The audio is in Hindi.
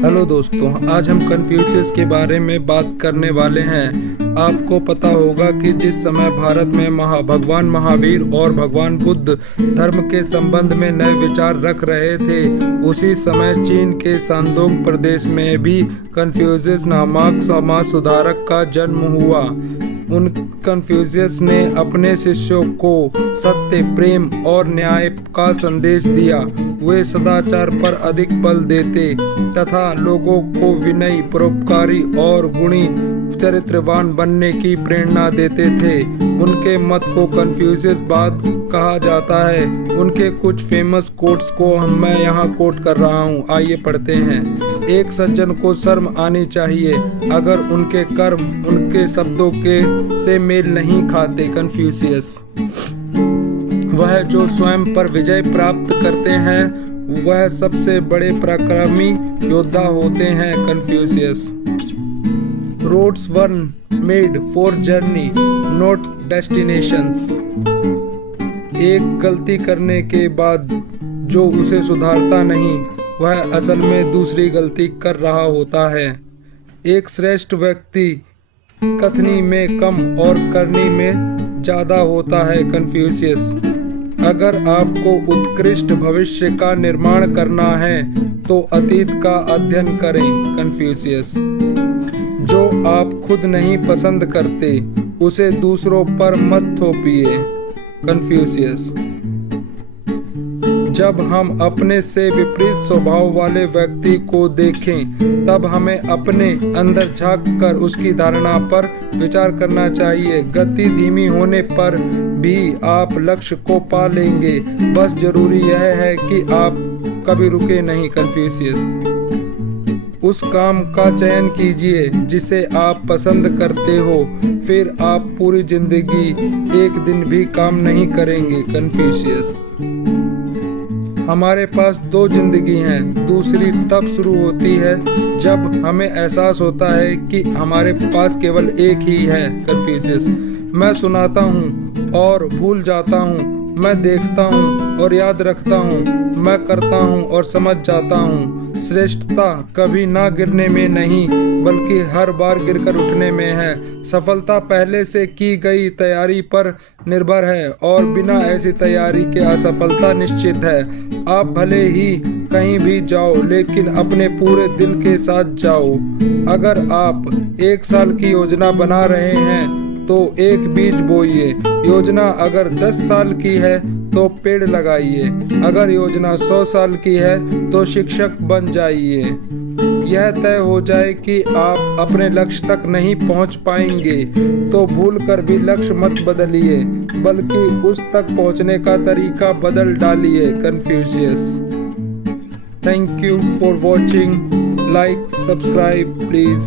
हेलो दोस्तों, आज हम कन्फ्यूशियस के बारे में बात करने वाले हैं। आपको पता होगा कि जिस समय भारत में भगवान महावीर और भगवान बुद्ध धर्म के संबंध में नए विचार रख रहे थे, उसी समय चीन के शानदोंग प्रदेश में भी कन्फ्यूशियस नामक समाज सुधारक का जन्म हुआ। उन कन्फ्यूशियस ने अपने शिष्यों को सत्य, प्रेम और न्याय का संदेश दिया। वे सदाचार पर अधिक बल देते तथा लोगों को विनयी, परोपकारी और गुणी चरित्रवान बनने की प्रेरणा देते थे। उनके मत को कन्फ्यूशियस बात कहा जाता है। उनके कुछ फेमस कोट्स को मैं यहाँ कोट कर रहा हूँ, आइए पढ़ते हैं। एक सज्जन को शर्म आनी चाहिए अगर उनके कर्म उनके शब्दों के से मेल नहीं खाते। कन्फ्यूशियस। वह जो स्वयं पर विजय प्राप्त करते हैं वह सबसे बड़े पराक्रमी योद्धा होते हैं। Confucius. Roads were made for journey, not destinations. एक गलती करने के बाद जो उसे सुधारता नहीं वह असल में दूसरी गलती कर रहा होता है। एक श्रेष्ठ व्यक्ति कथनी में कम और करनी में ज्यादा होता है। कन्फ्यूशियस। अगर आपको उत्कृष्ट भविष्य का निर्माण करना है तो अतीत का अध्ययन करें। कन्फ्यूशियस। जो आप खुद नहीं पसंद करते उसे दूसरों पर मत थोपिए। कन्फ्यूशियस। जब हम अपने से विपरीत स्वभाव वाले व्यक्ति को देखें तब हमें अपने अंदर झांक कर उसकी धारणा पर विचार करना चाहिए। गति धीमी होने पर भी आप लक्ष्य को पा लेंगे, बस जरूरी यह है कि आप कभी रुके नहीं। कन्फ्यूशियस। उस काम का चयन कीजिए जिसे आप पसंद करते हो, फिर आप पूरी जिंदगी एक दिन भी काम नहीं करेंगे। कन्फ्यूशियस। हमारे पास दो जिंदगी हैं, दूसरी तब शुरू होती है जब हमें एहसास होता है कि हमारे पास केवल एक ही है। कन्फ्यूशियस। मैं सुनाता हूँ और भूल जाता हूँ, मैं देखता हूँ और याद रखता हूँ, मैं करता हूँ और समझ जाता हूँ। श्रेष्ठता कभी ना गिरने में नहीं बल्कि हर बार गिरकर उठने में है। सफलता पहले से की गई तैयारी पर निर्भर है और बिना ऐसी तैयारी के असफलता निश्चित है। आप भले ही कहीं भी जाओ लेकिन अपने पूरे दिल के साथ जाओ। अगर आप 1 साल की योजना बना रहे हैं तो एक बीज बोइए। योजना अगर 10 साल की है तो पेड़ लगाइए। अगर योजना 100 साल की है तो शिक्षक बन जाइए। यह तय हो जाए कि आप अपने लक्ष्य तक नहीं पहुंच पाएंगे तो भूल कर भी लक्ष्य मत बदलिए बल्कि उस तक पहुंचने का तरीका बदल डालिए। Confucius. Thank you for watching. Like, subscribe please.